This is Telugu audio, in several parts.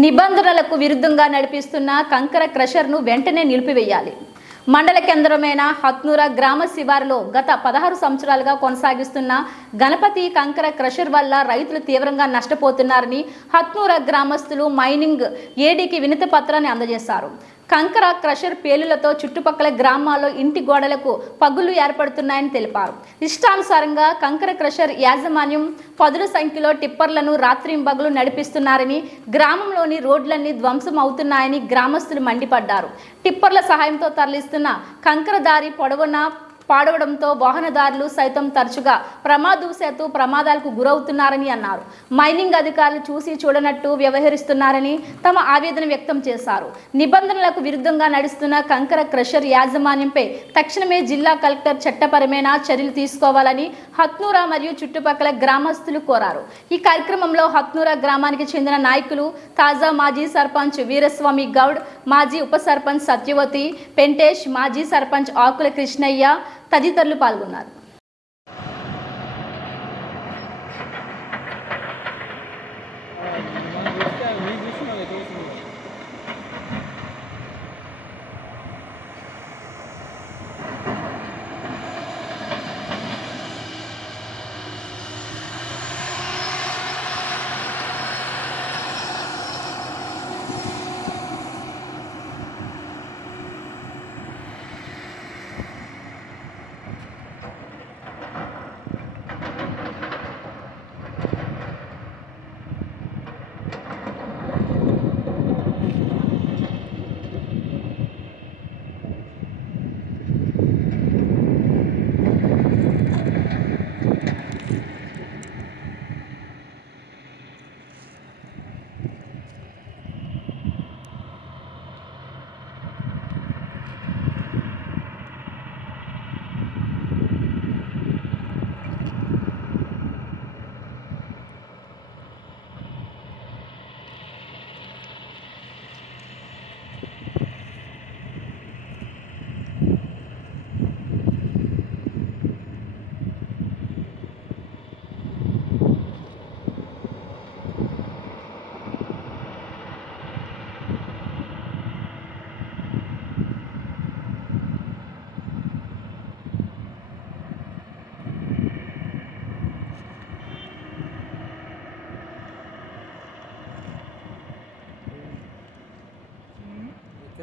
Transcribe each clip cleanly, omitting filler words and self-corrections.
నిబంధనలకు విరుద్ధంగా నడిపిస్తున్న కంకర క్రషర్ను వెంటనే నిలిపివేయాలి. మండల కేంద్రమైన హత్నూర గ్రామ శివారులో గత 16 సంవత్సరాలుగా కొనసాగిస్తున్న గణపతి కంకర క్రషర్ వల్ల రైతులు తీవ్రంగా నష్టపోతున్నారని హత్నూర గ్రామస్తులు మైనింగ్ ఏడీకి వినతి పత్రాన్ని అందజేశారు. కంకర క్రషర్ పేలులతో చుట్టుపక్కల గ్రామాల్లో ఇంటి గోడలకు పగుళ్లు ఏర్పడుతున్నాయని తెలిపారు. ఇష్టానుసారంగా కంకర క్రషర్ యాజమాన్యం పదుల సంఖ్యలో టిప్పర్లను రాత్రింబగలు నడిపిస్తున్నారని, గ్రామంలోని రోడ్లన్నీ ధ్వంసం అవుతున్నాయని గ్రామస్తులు మండిపడ్డారు. టిప్పర్ల సహాయంతో తరలిస్తున్న కంకర దారి పొడవునా పాడవడంతో వాహనదారులు సైతం తరచుగా ప్రమాదవశాత్తు ప్రమాదాలకు గురవుతున్నారని అన్నారు. మైనింగ్ అధికారులు చూసి చూడనట్టు వ్యవహరిస్తున్నారని తమ ఆవేదన వ్యక్తం చేశారు. నిబంధనలకు విరుద్ధంగా నడుస్తున్న కంకర క్రషర్ యాజమాన్యంపై తక్షణమే జిల్లా కలెక్టర్ చట్టపరమైన చర్యలు తీసుకోవాలని హత్నూర మరియు చుట్టుపక్కల గ్రామస్తులు కోరారు. ఈ కార్యక్రమంలో హత్నూర గ్రామానికి చెందిన నాయకులు తాజా మాజీ సర్పంచ్ వీరస్వామి గౌడ్, మాజీ ఉప సర్పంచ్ సత్యవతి, పెంటేష్, మాజీ సర్పంచ్ ఆకుల కృష్ణయ్య తదితరులు పాల్గొన్నారు.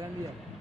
Kalian